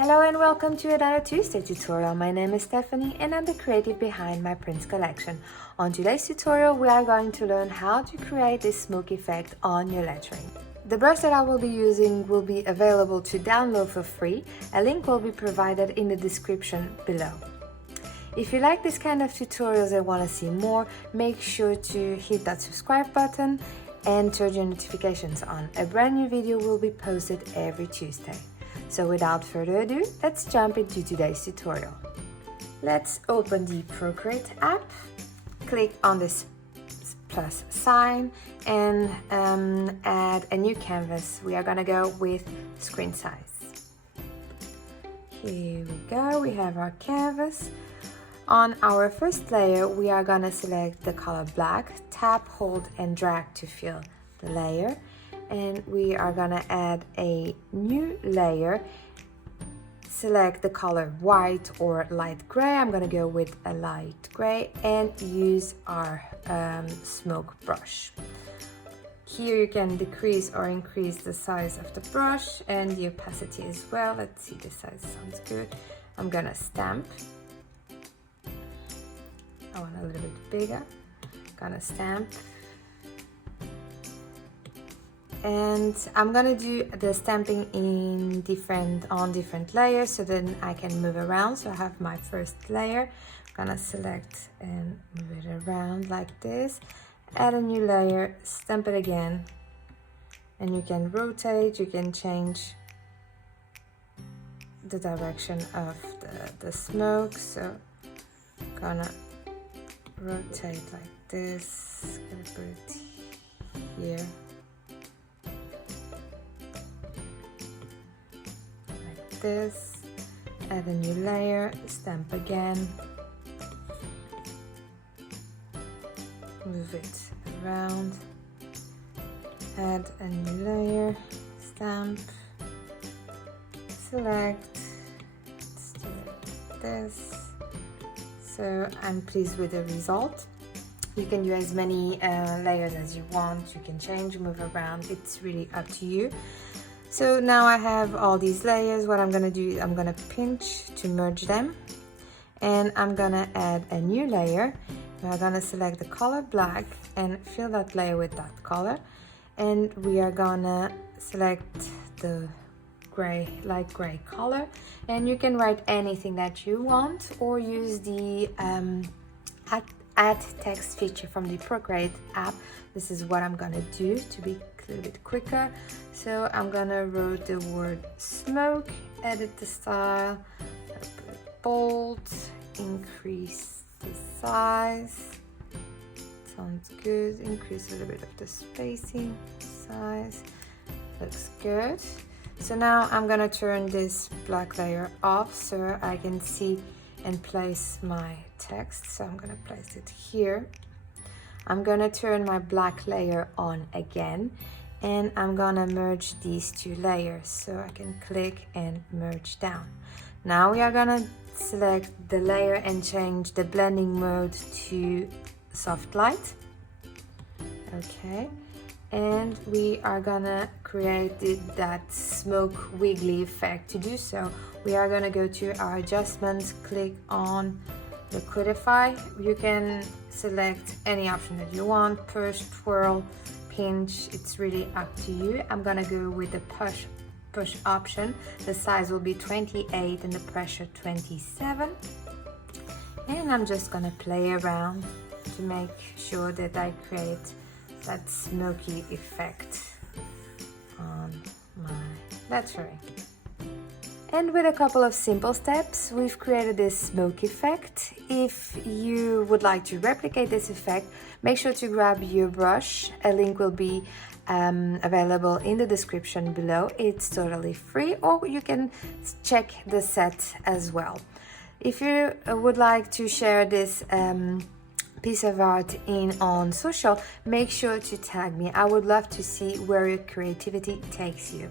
Hello and welcome to another Tuesday tutorial. My name is Stephanie and I'm the creative behind my prints collection. On today's tutorial we are going to learn how to create this smoke effect on your lettering. The brush that I will be using will be available to download for free. A link will be provided in the description below. If you like this kind of tutorials and want to see more, make sure to hit that subscribe button and turn your notifications on. A brand new video will be posted every Tuesday. So without further ado, let's jump into today's tutorial. Let's open the Procreate app, click on this plus sign and add a new canvas. We are gonna go with screen size. Here we go, we have our canvas. On our first layer, we are gonna select the color black, tap, hold and drag to fill the layer. And we are gonna add a new layer. Select the color white or light gray. I'm gonna go with a light gray and use our smoke brush. Here you can decrease or increase the size of the brush and the opacity as well. Let's see, this size sounds good. I'm gonna stamp. I want a little bit bigger. Gonna stamp. And I'm gonna do the stamping on different layers so then I can move around. So I have my first layer, I'm gonna select and move it around like this, add a new layer, stamp it again, and you can rotate, you can change the direction of the smoke. So I'm gonna rotate like this, gonna put it here. This, add a new layer, stamp again, move it around, add a new layer, stamp, select, let's do it like this. So I'm pleased with the result. You can do as many layers as you want, you can change, move around, it's really up to you. So now I have all these layers. What I'm gonna do is I'm gonna pinch to merge them and I'm gonna add a new layer. We're gonna select the color black and fill that layer with that color. And we are gonna select the gray, light gray color. And you can write anything that you want or use the add text feature from the Procreate app. This is what I'm gonna do to be a little bit quicker. So I'm gonna write the word smoke, edit the style, bold, increase the size, sounds good, increase a little bit of the spacing, size, looks good. So now I'm gonna turn this black layer off so I can see and place my text. So I'm gonna place it here. I'm gonna turn my black layer on again and I'm gonna merge these two layers. So I can click and merge down. Now we are gonna select the layer and change the blending mode to soft light. Okay. And we are gonna create that smoke wiggly effect. To do so, we are gonna go to our adjustments, click on liquidify. You can select any option that you want, push, twirl, pinch, it's really up to you. I'm gonna go with the push option. The size will be 28 and the pressure 27. And I'm just gonna play around to make sure that I create that smoky effect on my lettering. And with a couple of simple steps, we've created this smoke effect. If you would like to replicate this effect, make sure to grab your brush. A link will be available in the description below. It's totally free, or you can check the set as well. If you would like to share this piece of art on social, make sure to tag me. I would love to see where your creativity takes you.